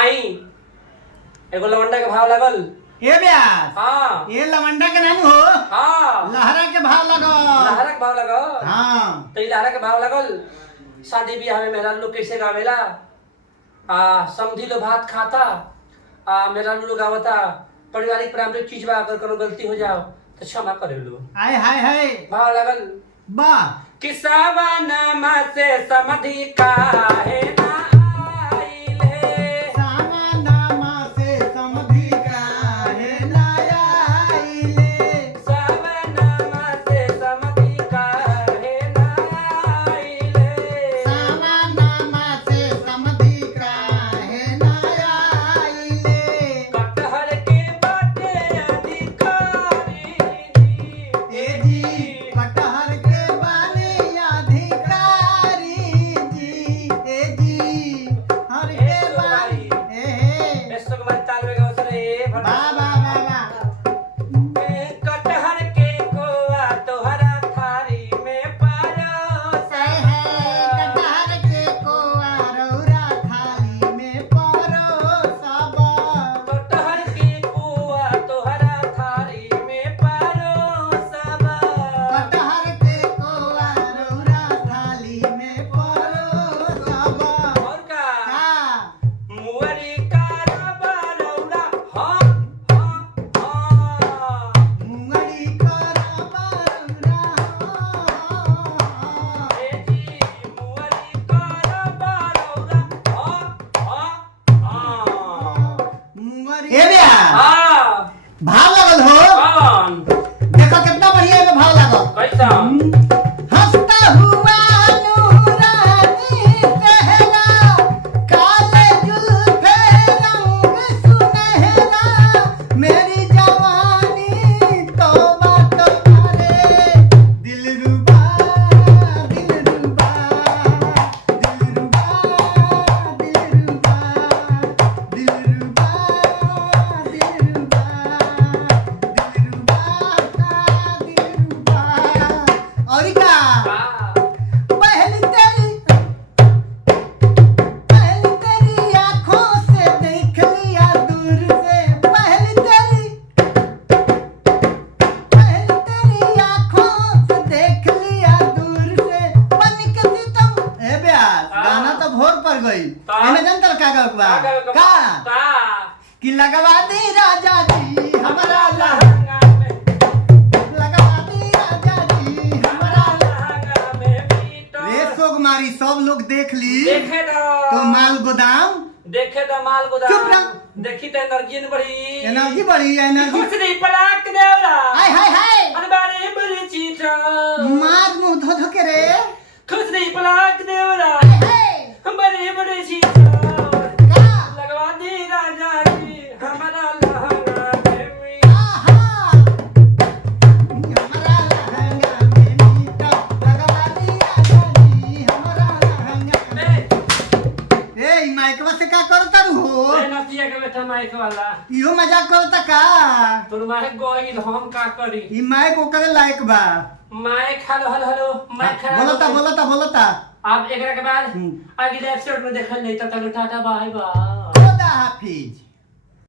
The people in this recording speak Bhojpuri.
आई एगो लवंडा के भाव लगल। ए ब्यास हाँ ये लवंडा के नानू हो हाँ लहरा के भाव लगो। लहरा के भाव लगल। हाँ तो लहरा के भाव लगल। शादी ब्याह में मेहरारू लोग कैसे गावेला? समझी लो भात खाता। मेहरारू लोग गावता पारिवारिक पारंपरिक चीज बा, अगर कोनो गलती हो जाओ तो क्षमा करे लो। आय हाय हाय भाव लगल। वाह किसावा नाम से समधि काहे ना आइले। सामा नामा से समधि काहे ना आइले। सावा नाम से समधि काहे ना आइले। सामा नामा से समधि काहे ना आइले। कटहर के बाटे अधिकारी ए जी कटहर के बारे अधिकारी जी। ए जी हर के बारे ए सुगमन ताल में गावत रे वाह वाह वाह वाह। कटहर के कोआ तोहरा थारी में परोसा कटहर के कोआ रौरा थाली में परोसब। कटहर के कोआ तोहरा थारी में परोसब। कटहर के कोआ रौरा थाली में परोसब। और का का मुअरी का रबरौला हाँ हाँ हाँ। मुंगड़ी करब रौरा। ए जी मुअरी का रबरौला हाँ हाँ हाँ। मुंगड़ी ए बेया हाँ भाव लगल हो। कौन देखो कितना बढ़िया एमे भाव लागल। कैसा? हंसता हुआ नूरानी चेहरा काले जुल्फे रंग सुनहरा मेरी जवानी तौबा तुम्हारे दिलरुबा दिलरुबा दिलरुबा दिलरुबा दिलरुबा दिलरुबा दिलरुबा और का पहली तेरी आंखों से देख लिया दूर से। पहली तेरी आंखों से देख लिया दूर से बन के सितम। ए ब्यास गाना तो भोर पर गई। एमे जनता का गवा का कि लगवा दी राजा जी हमारा लहंगा में लगवा दी राजा जी हमारा लहंगा में बीटो। रे सोगमारी सब लोग देख ली देखे तो माल गोदाम देखे तो माल चुप गोदाम रह। देखी तो एनर्जी न बढ़ी। एनर्जी बढ़ी एनर्जी। कुछ नहीं पलाक देवरा हाय हाय हाय अनबारे बड़ी चीज मार मुंह धो धो के रे। कुछ नहीं पलाक देवरा हाय बड़े बड़े चीज का लगवा दी राजा जी हमारा लहंगा में भी। आहा हमारा लहंगा में मीठा लगवा दी राजा जी हमारा लहंगा में। ए ई माइकवा से का करता हो? ए नतिया के बेटा माइक वाला इहो मजाक करता का? तोर माइक गोइल हम का करी? ई माइक ओकरे लायक बा। Mic hello hello hello mic खराब बोलता हो गई। बोलता बोलता अब एकरा के बाद अगले एपिसोड में देखल नहीं तो टाटा बाय बाय। खुदा हाफिज।